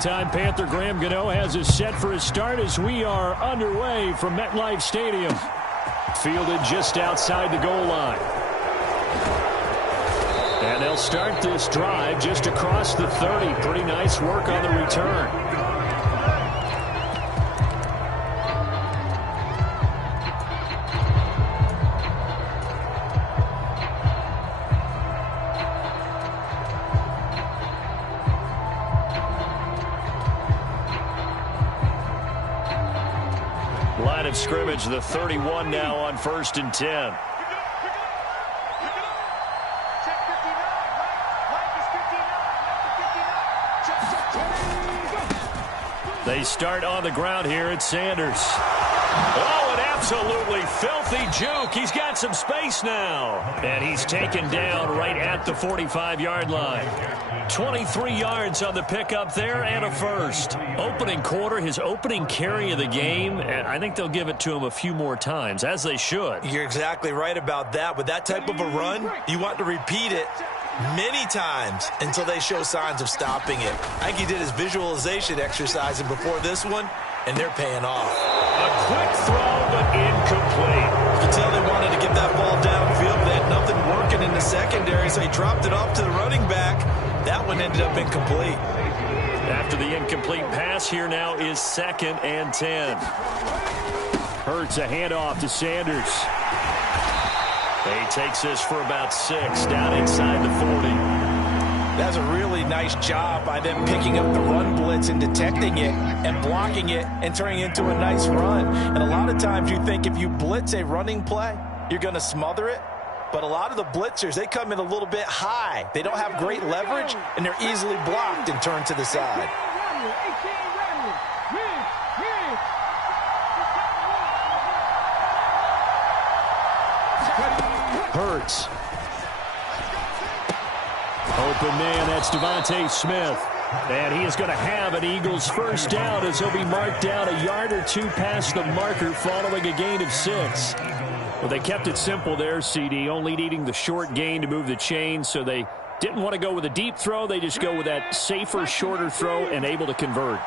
longtime Panther Graham Gano has us set for his start as we are underway from MetLife Stadium. Fielded just outside the goal line. And they'll start this drive just across the 30. Pretty nice work on the return. Line of scrimmage, the 31 now on 1st and 10. They start on the ground here at Sanders. Oh, an absolutely filthy juke. He's got some space now. And he's taken down right at the 45-yard line. 23 yards on the pickup there and a first. Opening quarter, his opening carry of the game, and I think they'll give it to him a few more times, as they should. You're exactly right about that. With that type of a run, you want to repeat it many times until they show signs of stopping it. I think he did his visualization exercising before this one, and they're paying off. A quick throw, but incomplete. You can tell they wanted to get that ball downfield. They had nothing working in the secondary, so he dropped it off to the running back. That one ended up incomplete. After the incomplete pass, here now is 2nd and 10. Hurts a handoff to Sanders. He takes this for about 6, down inside the 40. That's a really nice job by them picking up the run blitz and detecting it and blocking it and turning it into a nice run. And a lot of times you think if you blitz a running play, you're going to smother it. But a lot of the blitzers, they come in a little bit high. They don't have great leverage, and they're easily blocked and turned to the side. Hurts. Open man, that's Devontae Smith. And he is going to have an Eagles first down as he'll be marked down a yard or two past the marker following a gain of 6. Well, they kept it simple there, CD, only needing the short gain to move the chain, so they didn't want to go with a deep throw. They just go with that safer, shorter throw and able to convert.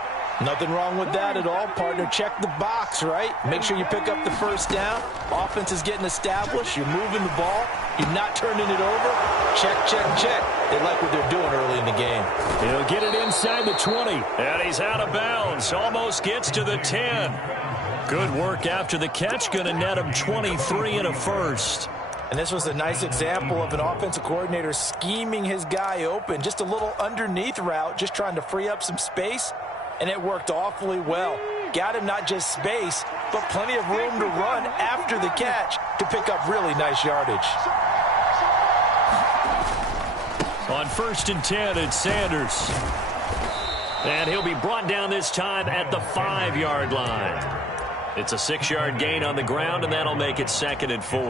Nothing wrong with that at all, partner. Check the box, right? Make sure you pick up the first down. Offense is getting established. You're moving the ball. You're not turning it over. Check, check, check. They like what they're doing early in the game. He'll get it inside the 20. And he's out of bounds. Almost gets to the 10. Good work after the catch. Going to net him 23 and a first. And this was a nice example of an offensive coordinator scheming his guy open. Just a little underneath route, just trying to free up some space. And it worked awfully well. Got him not just space, but plenty of room to run after the catch to pick up really nice yardage. On 1st and 10, it's Sanders. And he'll be brought down this time at the 5-yard line. It's a 6-yard gain on the ground, and that'll make it 2nd and 4.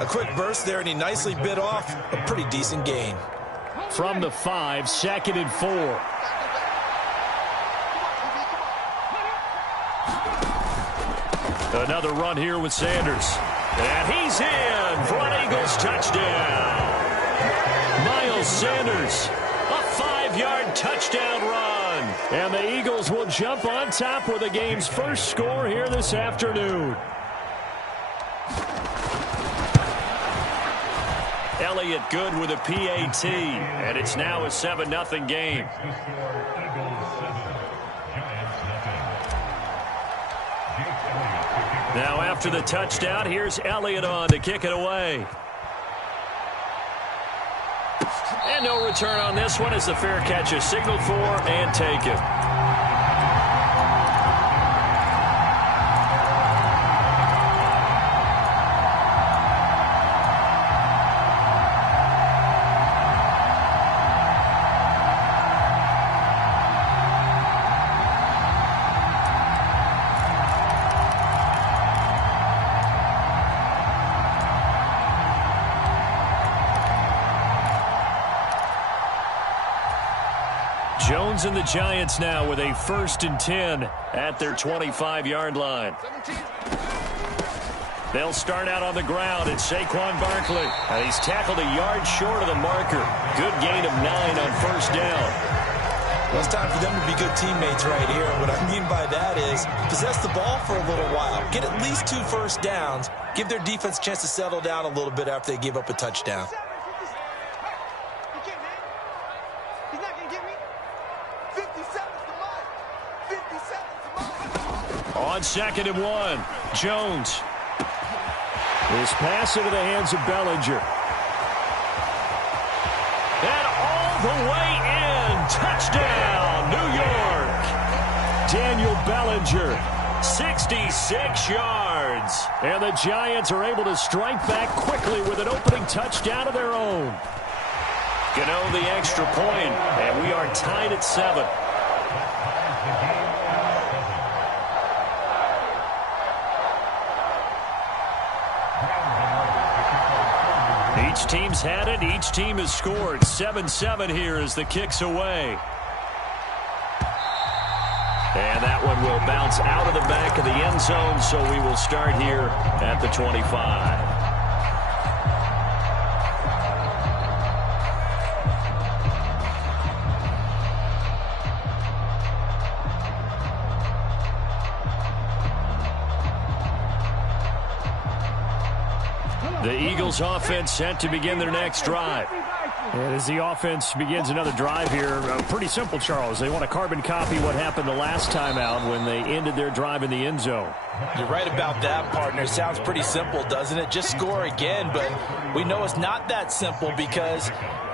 A quick burst there, and he nicely bit off a pretty decent gain. From the 5, 2nd and 4. Another run here with Sanders. And he's in for an Eagles touchdown. Miles Sanders, a 5-yard touchdown run. And the Eagles will jump on top with the game's first score here this afternoon. Elliott good with a PAT. And it's now a 7-0 game. Now after the touchdown, here's Elliott on to kick it away. And no return on this one as the fair catch is signaled for and taken. Jones and the Giants now with a 1st and 10 at their 25-yard line. They'll start out on the ground. It's Saquon Barkley. And he's tackled a yard short of the marker. Good gain of 9 on 1st down. Well, it's time for them to be good teammates right here. What I mean by that is possess the ball for a little while. Get at least 2 first downs. Give their defense a chance to settle down a little bit after they give up a touchdown. On 2nd and 1, Jones. This pass into the hands of Bellinger. And all the way in. Touchdown, New York. Daniel Bellinger, 66 yards. And the Giants are able to strike back quickly with an opening touchdown of their own. Gano the extra point, and we are tied at 7. Each team's had it. Each team has scored. 7-7 here as the kick's away. And that one will bounce out of the back of the end zone, so we will start here at the 25. The Eagles offense set to begin their next drive. And as the offense begins another drive here, pretty simple, Charles. They want to carbon copy what happened the last time out when they ended their drive in the end zone. You're right about that, partner. Sounds pretty simple, doesn't it? Just score again, but we know it's not that simple because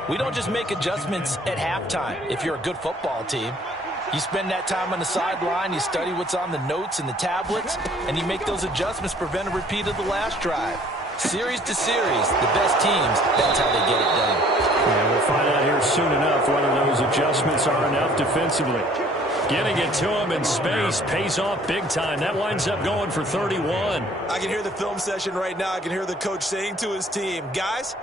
we don't just make adjustments at halftime if you're a good football team. You spend that time on the sideline, you study what's on the notes and the tablets, and you make those adjustments to prevent a repeat of the last drive. Series to series, the best teams, that's how they get it done. Yeah, we'll find out here soon enough whether those adjustments are enough defensively. Getting it to him in space pays off big time. That winds up going for 31. I can hear the film session right now. I can hear the coach saying to his team, guys,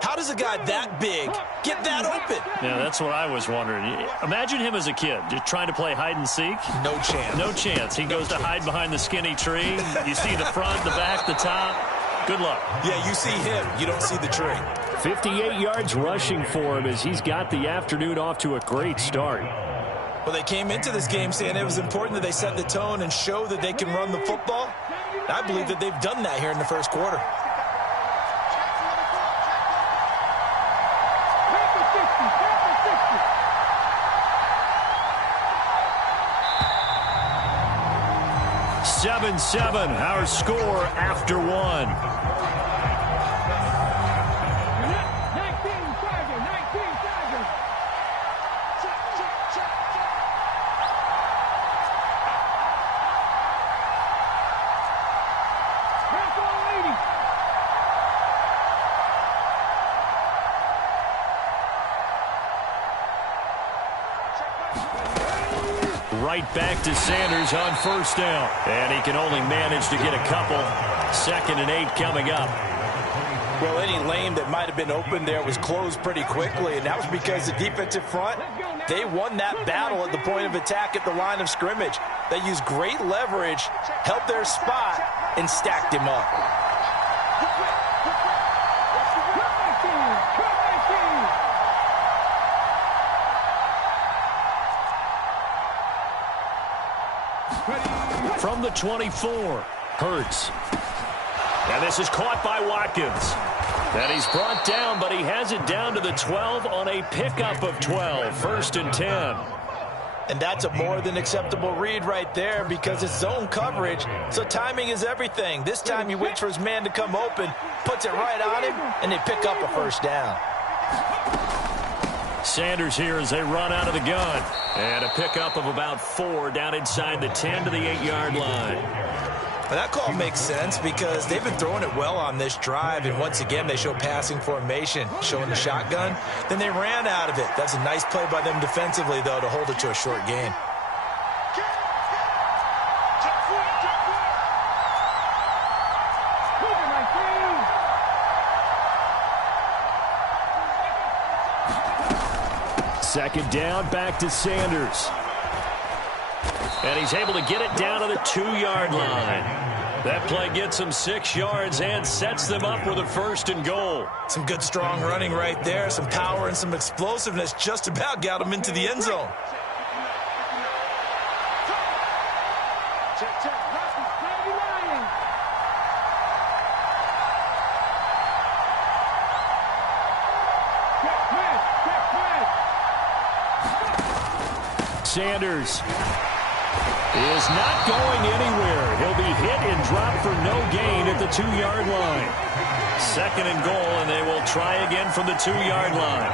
how does a guy that big get that open? Yeah, that's what I was wondering. Imagine him as a kid, just trying to play hide and seek. No chance. No chance. He goes to hide behind the skinny tree. You see the front, the back, the top. Good luck. Yeah, you see him. You don't see the tree. 58 yards rushing for him as he's got the afternoon off to a great start. Well, they came into this game saying it was important that they set the tone and show that they can run the football. I believe that they've done that here in the first quarter. Seven, our score after 1. Right back to Sanders on first down. And he can only manage to get a couple. 2nd and 8 coming up. Well, any lane that might have been open there was closed pretty quickly, and that was because the defensive front, they won that battle at the point of attack at the line of scrimmage. They used great leverage, held their spot, and stacked him up. From the 24, Hurts. And this is caught by Watkins. And he's brought down, but he has it down to the 12 on a pickup of 12. 1st and 10. And that's a more than acceptable read right there because it's zone coverage, so timing is everything. This time he waits for his man to come open, puts it right on him, and they pick up a first down. Sanders here as they run out of the gun. And a pickup of about 4 down inside the 10 to the 8-yard line. Well, that call makes sense because they've been throwing it well on this drive, and once again they show passing formation, showing the shotgun. Then they ran out of it. That's a nice play by them defensively, though, to hold it to a short gain. Second down, back to Sanders. And he's able to get it down to the 2-yard line. That play gets him 6 yards and sets them up with a 1st and goal. Some good, strong running right there. Some power and some explosiveness just about got him into the end zone. Sanders is not going anywhere. He'll be hit and dropped for no gain at the 2-yard line. 2nd and goal, and they will try again from the 2-yard line.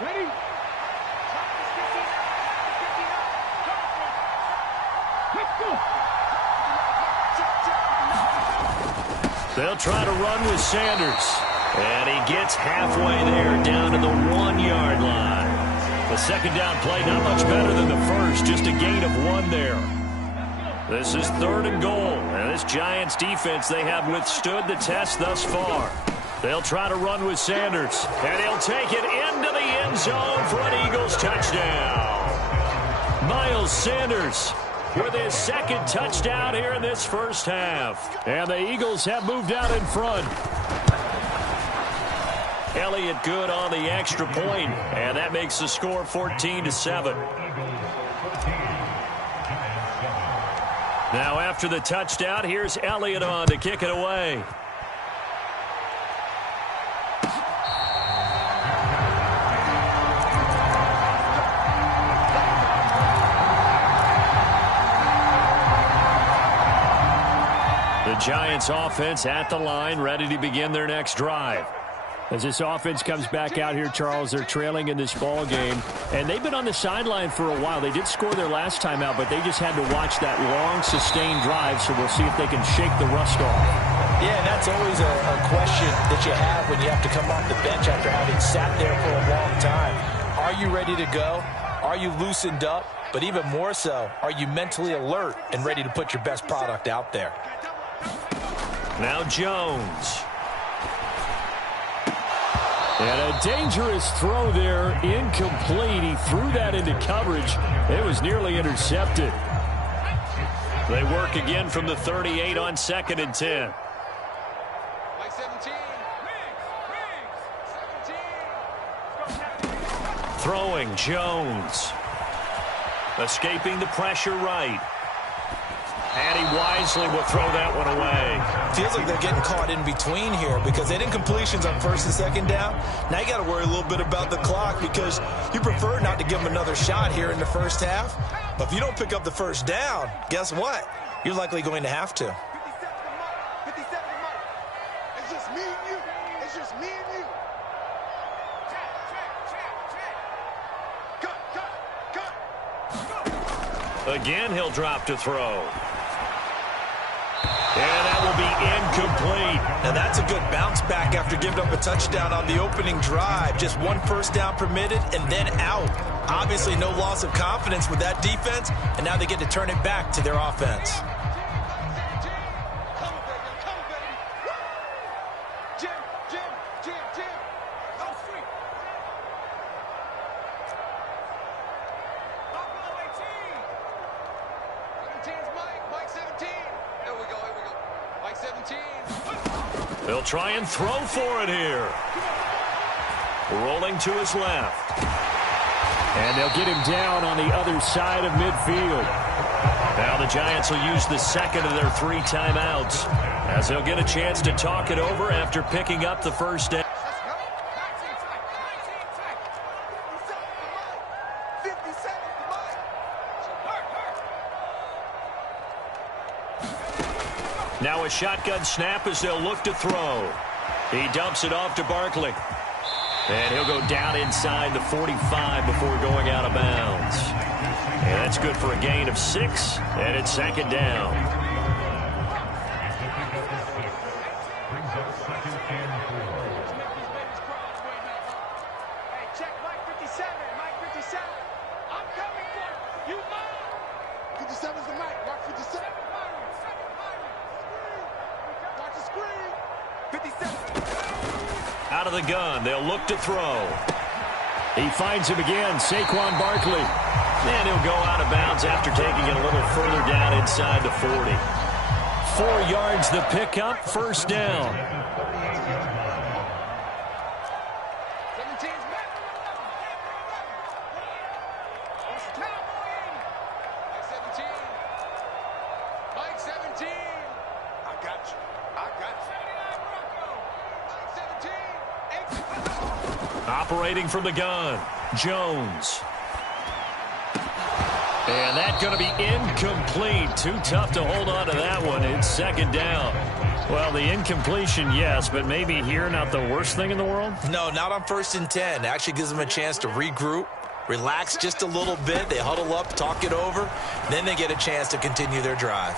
Ready? They'll try to run with Sanders. And he gets halfway there, down to the 1-yard line. The 2nd down play, not much better than the first, just a gain of 1 there. This is 3rd and goal. And this Giants defense, they have withstood the test thus far. They'll try to run with Sanders. And he'll take it into the end zone for an Eagles touchdown. Miles Sanders with his 2nd touchdown here in this first half. And the Eagles have moved out in front. Elliott good on the extra point, and that makes the score 14-7. Now after the touchdown, here's Elliott on to kick it away. The Giants offense at the line, ready to begin their next drive. As this offense comes back out here, Charles, they're trailing in this ball game, and they've been on the sideline for a while. They did score their last time out, but they just had to watch that long, sustained drive, so we'll see if they can shake the rust off. Yeah, and that's always a question that you have when you have to come off the bench after having sat there for a long time. Are you ready to go? Are you loosened up? But even more so, are you mentally alert and ready to put your best product out there? Now Jones. And a dangerous throw there, incomplete. He threw that into coverage. It was nearly intercepted. They work again from the 38 on 2nd and 10. Throwing Jones. Escaping the pressure right. And he wisely will throw that one away. Feels like they're getting caught in between here because they didn't completions on 1st and 2nd down. Now you got to worry a little bit about the clock because you prefer not to give them another shot here in the first half. But if you don't pick up the 1st down, guess what? You're likely going to have to. 57 to Mike. It's just me and you. It's just me and you. Cut. Again, he'll drop to throw. And that will be incomplete. Now that's a good bounce back after giving up a touchdown on the opening drive. Just 1 first down permitted and then out. Obviously no loss of confidence with that defense, and now they get to turn it back to their offense. They'll try and throw for it here. Rolling to his left. And they'll get him down on the other side of midfield. Now the Giants will use the 2nd of their 3 timeouts as they'll get a chance to talk it over after picking up the 1st down. Now a shotgun snap as they'll look to throw. He dumps it off to Barkley. And he'll go down inside the 45 before going out of bounds. And that's good for a gain of 6, and it's 2nd down. Hey, check Mike 57. Mike 57. I'm coming for you. You mine. 57's the Mike. Mark 57. Out of the gun, they'll look to throw. He finds him again, Saquon Barkley. And he'll go out of bounds after taking it a little further down inside the 40. 4 yards the pickup, first down. 17's back. Mike 17. I got you. Mike 17. Operating from the gun, Jones. And that's going to be incomplete. Too tough to hold on to that one. It's second down. Well, the incompletion, yes, but maybe here not the worst thing in the world? No, not on 1st and 10. Actually gives them a chance to regroup, relax just a little bit. They huddle up, talk it over. Then they get a chance to continue their drive.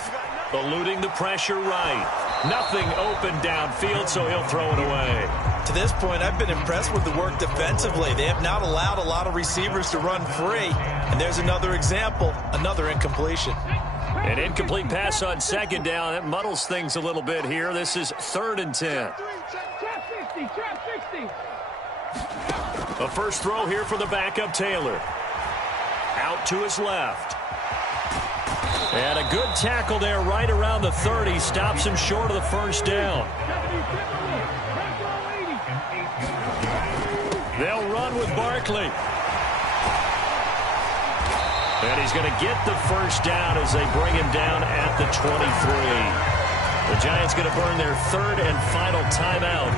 Eluding the pressure right. Nothing open downfield, so he'll throw it away. To this point, I've been impressed with the work defensively. They have not allowed a lot of receivers to run free. And there's another example, another incompletion. An incomplete pass on second down. That muddles things a little bit here. This is 3rd and 10. A first throw here for the backup Taylor. Out to his left. And a good tackle there right around the 30. Stops him short of the first down. They'll run with Barkley. And he's going to get the first down as they bring him down at the 23. The Giants going to burn their 3rd and final timeout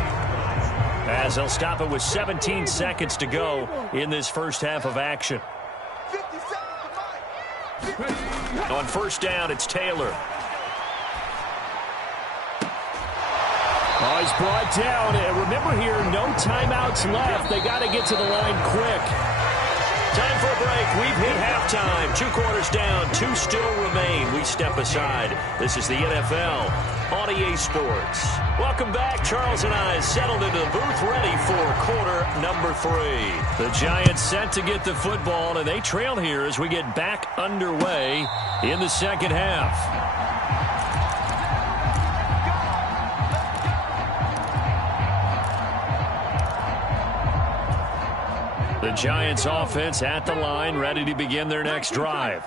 as they'll stop it with 17 seconds to go in this first half of action. 50 seconds to Mike. On first down, it's Taylor. Oh, he's brought down. And remember here, no timeouts left. They got to get to the line quick. Time for a break. We've hit halftime. 2 quarters down. 2 still remain. We step aside. This is the NFL on EA Sports. Welcome back. Charles and I settled into the booth ready for quarter number 3. The Giants set to get the football, and they trail here as we get back underway in the second half. The Giants offense at the line, ready to begin their next drive.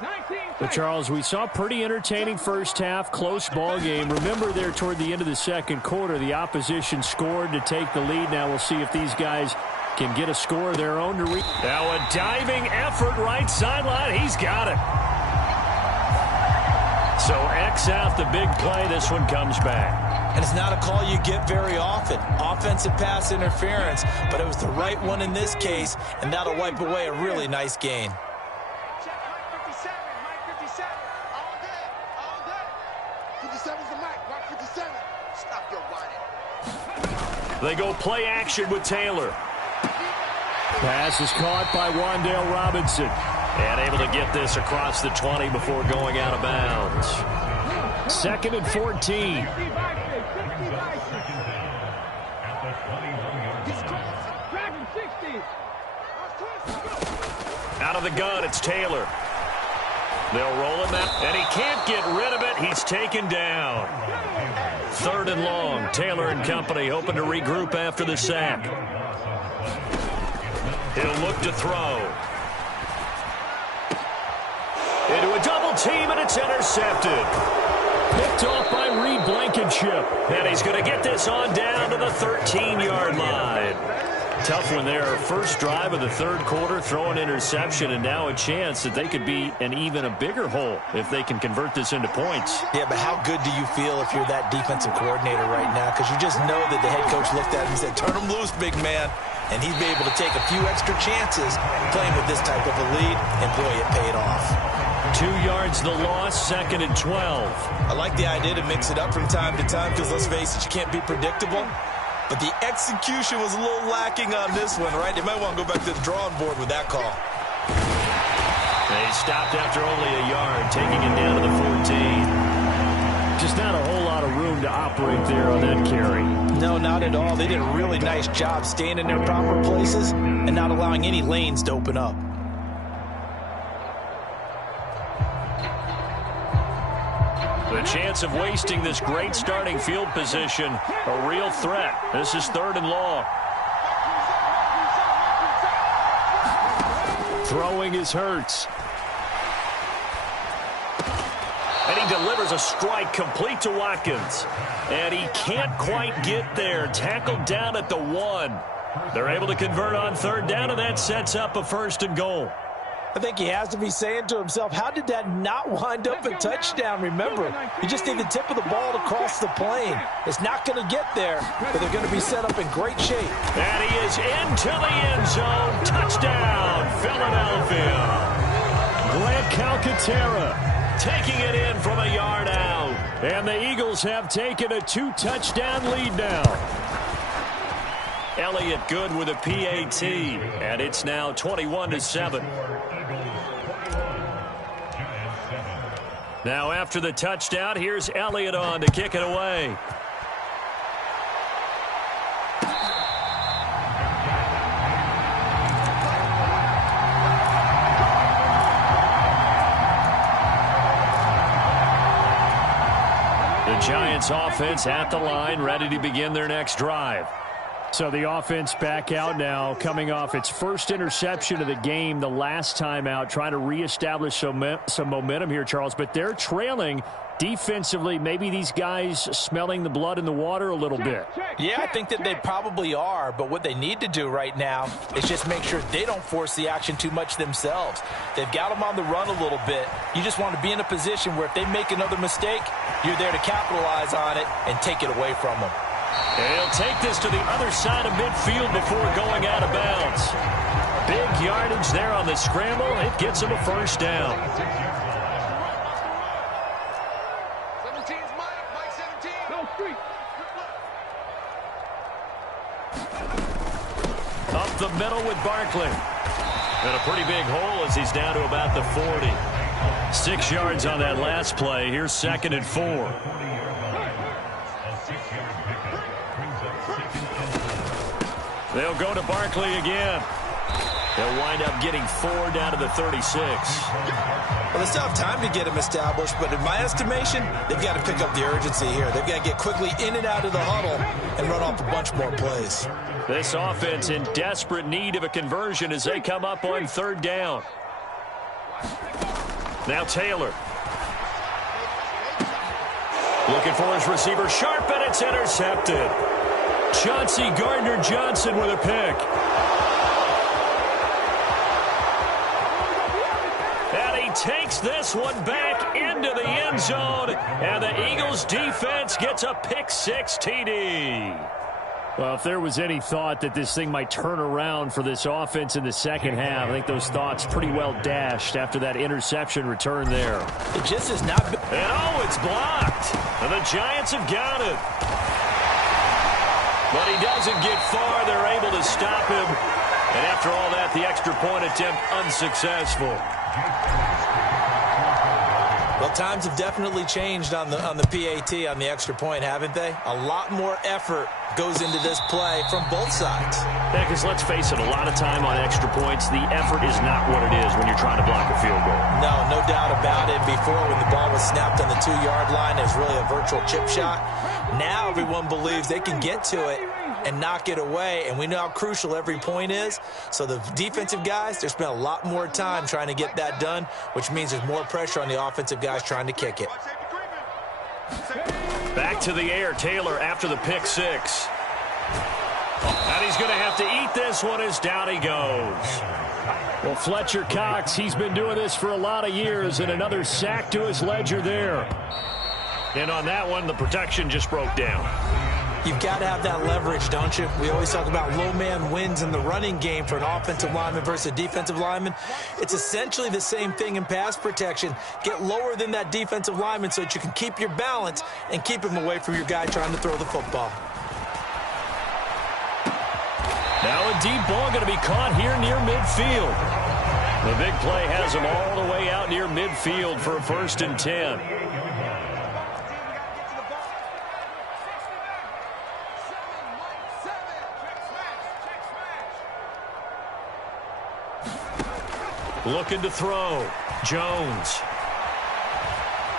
But Charles, we saw a pretty entertaining first half, close ball game. Remember there toward the end of the second quarter, the opposition scored to take the lead. Now we'll see if these guys can get a score of their own to reach. Now a diving effort right sideline. He's got it. So X out the big play. This one comes back. And it's not a call you get very often. Offensive pass interference, but it was the right one in this case, and that'll wipe away a really nice gain. Check Mike 57. Mike 57. All day. 57's the Mike. Mike 57. Stop your whining. They go play action with Taylor. Pass is caught by Wan'Dale Robinson. And able to get this across the 20 before going out of bounds. 2nd and 14. Out of the gun, it's Taylor. They'll roll him out, and he can't get rid of it. He's taken down. 3rd and long. Taylor and company hoping to regroup after the sack. He'll look to throw. Into a double team, and it's intercepted. Picked off by Reed Blankenship. And he's going to get this on down to the 13-yard line. Tough one there. First drive of the 3rd quarter, throw an interception, and now a chance that they could be in even a bigger hole if they can convert this into points. Yeah, but how good do you feel if you're that defensive coordinator right now? Because you just know that the head coach looked at him and said, turn him loose, big man. And he'd be able to take a few extra chances playing with this type of a lead, and boy, it paid off. 2 yards the loss, 2nd and 12. I like the idea to mix it up from time to time because, let's face it, you can't be predictable. But the execution was a little lacking on this one, right? They might want to go back to the drawing board with that call. They stopped after only a yard, taking it down to the 14. Just not a whole lot of room to operate there on that carry. No, not at all. They did a really nice job staying in their proper places and not allowing any lanes to open up. The chance of wasting this great starting field position, a real threat. This is 3rd and long. Throwing is Hurts. And he delivers a strike complete to Watkins. And he can't quite get there. Tackled down at the 1. They're able to convert on third down, and that sets up a 1st and goal. I think he has to be saying to himself, how did that not wind up a touchdown? Remember, you just need the tip of the ball to cross the plane. It's not going to get there, but they're going to be set up in great shape. And he is into the end zone. Touchdown, Philadelphia. Grant Calcaterra taking it in from a yard out. And the Eagles have taken a 2-touchdown lead now. Elliott good with a PAT, and it's now 21-7. Now after the touchdown, here's Elliott on to kick it away. The Giants offense at the line, ready to begin their next drive. So the offense back out now, coming off its first interception of the game the last time out, trying to reestablish some momentum here, Charles. But they're trailing defensively. Maybe these guys smelling the blood in the water a little bit. Yeah, I think that they probably are. But what they need to do right now is just make sure they don't force the action too much themselves. They've got them on the run a little bit. You just want to be in a position where if they make another mistake, you're there to capitalize on it and take it away from them. And he'll take this to the other side of midfield before going out of bounds. Big yardage there on the scramble. It gets him a 1st down. 17's Mike 17. No, 3. Up the middle with Barkley. And a pretty big hole as he's down to about the 40. 6 yards on that last play. Here's 2nd and 4. They'll go to Barkley again. They'll wind up getting 4 down to the 36. Well, they still have time to get him established, but in my estimation, they've got to pick up the urgency here. They've got to get quickly in and out of the huddle and run off a bunch more plays. This offense in desperate need of a conversion as they come up on 3rd down. Now Taylor. Looking for his receiver, sharp, and it's intercepted. Chauncey Gardner-Johnson with a pick. And he takes this one back into the end zone, and the Eagles defense gets a pick-6 TD. Well, if there was any thought that this thing might turn around for this offense in the second half, I think those thoughts pretty well dashed after that interception return there. It just has not been... And oh, it's blocked. And the Giants have got it. But he doesn't get far. They're able to stop him. And after all that, the extra point attempt unsuccessful. Well, times have definitely changed on the PAT, on the extra point, haven't they? A lot more effort goes into this play from both sides. Yeah, because let's face it, a lot of time on extra points, the effort is not what it is when you're trying to block a field goal. No doubt about it. Before, when the ball was snapped on the 2-yard line, it was really a virtual chip shot. Now everyone believes they can get to it and knock it away, and we know how crucial every point is. So the defensive guys, they spend a lot more time trying to get that done, which means there's more pressure on the offensive guys trying to kick it. Back to the air, Taylor after the pick-6. And he's going to have to eat this one as down he goes. Well, Fletcher Cox, he's been doing this for a lot of years, and another sack to his ledger there. And on that one, the protection just broke down. You've got to have that leverage, don't you? We always talk about low man wins in the running game for an offensive lineman versus a defensive lineman. It's essentially the same thing in pass protection. Get lower than that defensive lineman so that you can keep your balance and keep him away from your guy trying to throw the football. Now a deep ball going to be caught here near midfield. The big play has him all the way out near midfield for a 1st and 10. Looking to throw. Jones.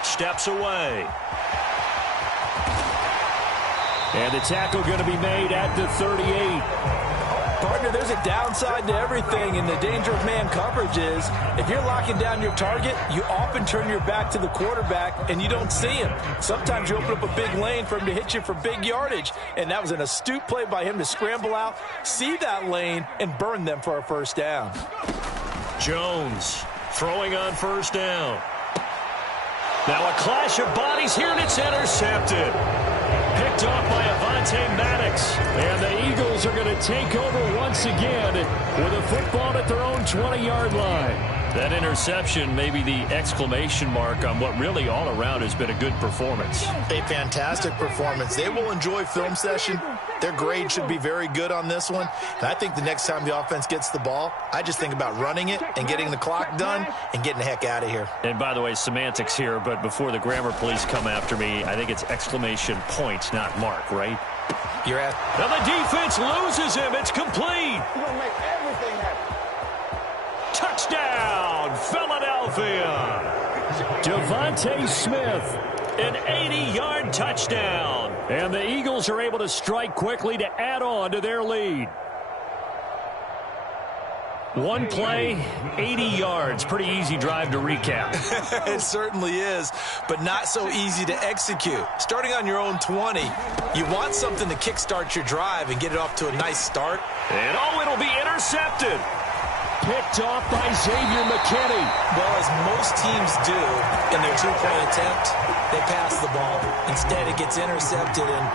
Steps away. And the tackle going to be made at the 38. Partner, there's a downside to everything, and the danger of man coverage is if you're locking down your target, you often turn your back to the quarterback and you don't see him. Sometimes you open up a big lane for him to hit you for big yardage, and that was an astute play by him to scramble out, see that lane, and burn them for a first down. Jones throwing on first down. Now a clash of bodies here, and it's intercepted. Picked off by Avonte Maddox. And the Eagles are going to take over once again with a football at their own 20-yard line. That interception may be the exclamation mark on what really all around has been a good performance. A fantastic performance. They will enjoy film session. Their grade should be very good on this one. And I think the next time the offense gets the ball, I just think about running it and getting the clock done and getting the heck out of here. And by the way, semantics here, but before the grammar police come after me, I think it's exclamation point, not mark, right? You're at. Now the defense loses him. It's complete. We're going to make everything happen. Touchdown, Philadelphia. Devontae Smith, an 80-yard touchdown. And the Eagles are able to strike quickly to add on to their lead. One play, 80 yards. Pretty easy drive to recap. It certainly is, but not so easy to execute. Starting on your own 20, you want something to kickstart your drive and get it off to a nice start. And oh, it'll be intercepted. Picked off by Xavier McKinney. Well, as most teams do in their two-point attempt, they pass the ball. Instead, it gets intercepted. And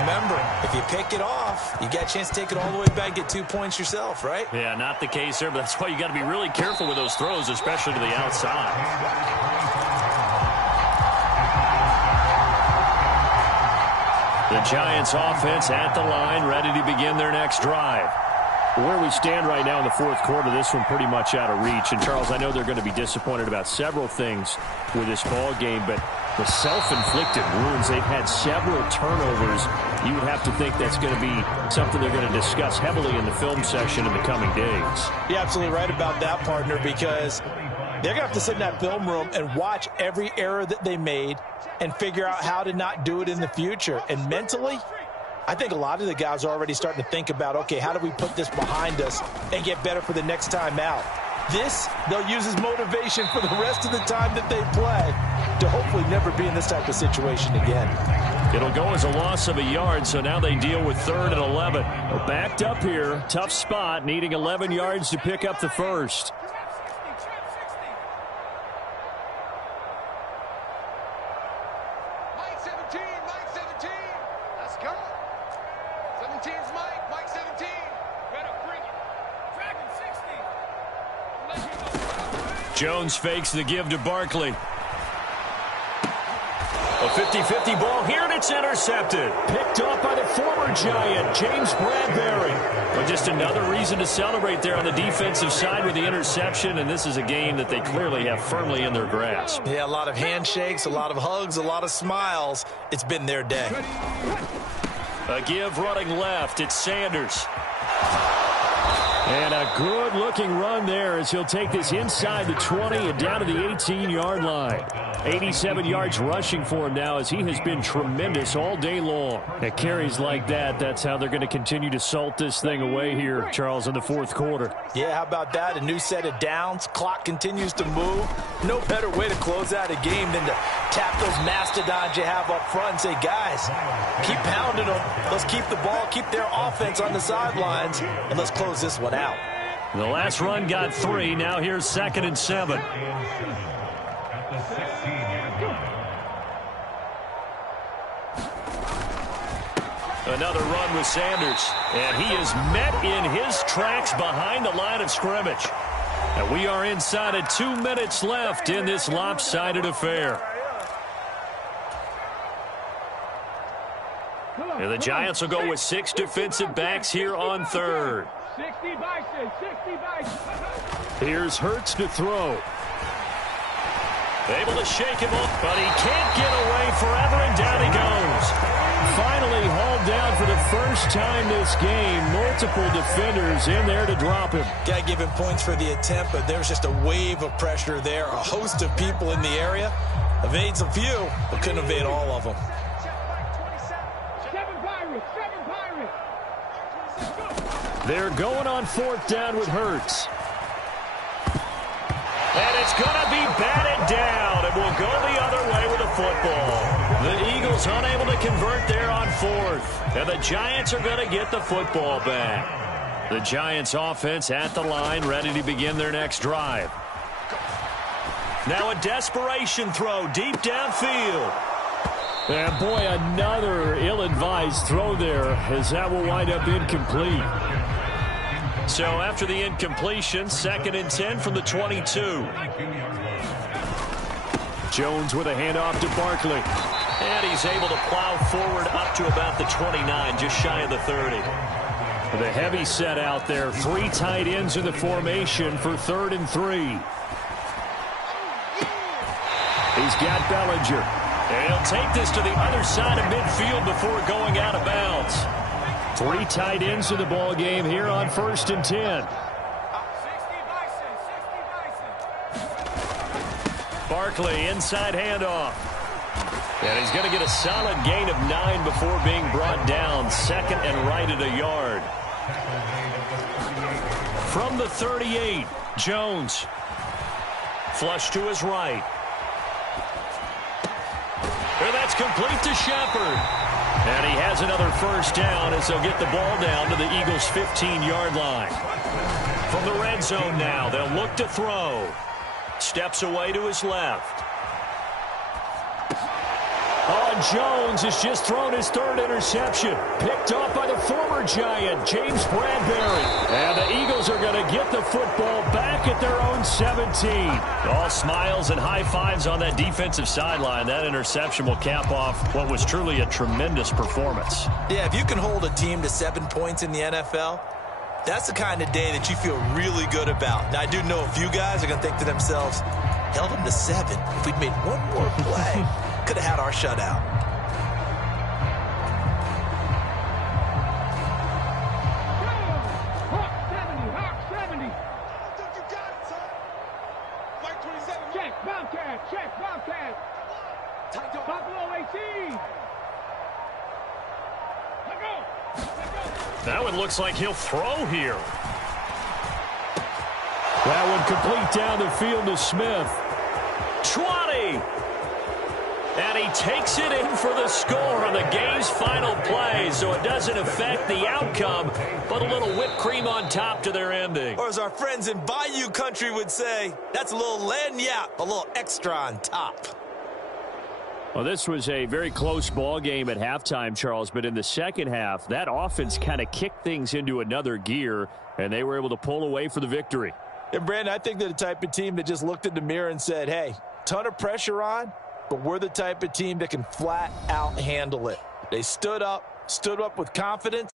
remember, if you pick it off, you got a chance to take it all the way back, get 2 points yourself, right? Yeah, not the case there, but that's why you got to be really careful with those throws, especially to the outside. The Giants offense at the line, ready to begin their next drive. Where we stand right now in the fourth quarter, this one pretty much out of reach. And, Charles, I know they're going to be disappointed about several things with this ball game, but the self-inflicted wounds, they've had several turnovers. You would have to think that's going to be something they're going to discuss heavily in the film session in the coming days. You're absolutely right about that, partner, because they're going to have to sit in that film room and watch every error that they made and figure out how to not do it in the future. And mentally, I think a lot of the guys are already starting to think about, okay, how do we put this behind us and get better for the next time out? This, they'll use as motivation for the rest of the time that they play to hopefully never be in this type of situation again. It'll go as a loss of a yard, so now they deal with 3rd and 11. We're backed up here, tough spot, needing 11 yards to pick up the first. Mike 17, Mike 17. Let's go. 17's Mike, Mike 17. Better bring it. Dragon 60. Jones fakes the give to Barkley. A 50-50 ball here, and it's intercepted. Picked off by the former Giant, James Bradbury. But just another reason to celebrate there on the defensive side with the interception, and this is a game that they clearly have firmly in their grasp. Yeah, a lot of handshakes, a lot of hugs, a lot of smiles. It's been their day. A give running left. It's Sanders. And a good-looking run there as he'll take this inside the 20 and down to the 18-yard line. 87 yards rushing for him now as he has been tremendous all day long. At carries like that, that's how they're going to continue to salt this thing away here, Charles, in the fourth quarter. Yeah, how about that? A new set of downs. Clock continues to move. No better way to close out a game than to tap those mastodons you have up front and say, guys, keep pounding them. Let's keep the ball, keep their offense on the sidelines, and let's close this one out. The last run got 3. Now here's 2nd and 7. Another run with Sanders, and he is met in his tracks behind the line of scrimmage. And we are inside of 2 minutes left in this lopsided affair. And the Giants will go with 6 defensive backs here on 3rd. 60 Bison, 60 Bison. Here's Hurts to throw. Able to shake him off, but he can't get away forever, and down he goes. Finally hauled down for the first time this game. Multiple defenders in there to drop him. Got to give him points for the attempt, but there's just a wave of pressure there. A host of people in the area. Evades a few, but couldn't evade all of them. 7 Pirates, 7 Pirates. They're going on 4th down with Hurts. And it's going to be batted down, and will go the other way with the football. The Eagles unable to convert there on 4th. And the Giants are going to get the football back. The Giants offense at the line, ready to begin their next drive. Now a desperation throw deep downfield. And boy, another ill-advised throw there, as that will wind up incomplete. So after the incompletion, 2nd and 10 from the 22. Jones with a handoff to Barkley. And he's able to plow forward up to about the 29, just shy of the 30. The heavy set out there. 3 tight ends in the formation for 3rd and 3. He's got Bellinger. And he'll take this to the other side of midfield before going out of bounds. 3 tight ends in the ball game here on 1st and 10. Barkley, inside handoff. And he's going to get a solid gain of 9 before being brought down. 2nd and right at a yard. From the 38, Jones. Flush to his right. And that's complete to Shepard. And he has another 1st down as they'll get the ball down to the Eagles' 15-yard line. From the red zone now, they'll look to throw. Steps away to his left. Jones has just thrown his 3rd interception. Picked up by the former Giant, James Bradbury. And the Eagles are going to get the football back at their own 17. All smiles and high fives on that defensive sideline. That interception will cap off what was truly a tremendous performance. Yeah, if you can hold a team to 7 points in the NFL, that's the kind of day that you feel really good about. Now, I do know a few guys are going to think to themselves, held them to 7. If we'd made one more play, could have had our shutout. Now it looks like he'll throw here. That one complete down the field to Smith. 20. And he takes it in for the score on the game's final play, so it doesn't affect the outcome, but a little whipped cream on top to their ending. Or as our friends in Bayou Country would say, that's a little lagniappe, a little extra on top. Well, this was a very close ball game at halftime, Charles, but in the second half, that offense kind of kicked things into another gear, and they were able to pull away for the victory. And, Brandon, I think they're the type of team that just looked in the mirror and said, hey, ton of pressure on, but we're the type of team that can flat out handle it. They stood up with confidence,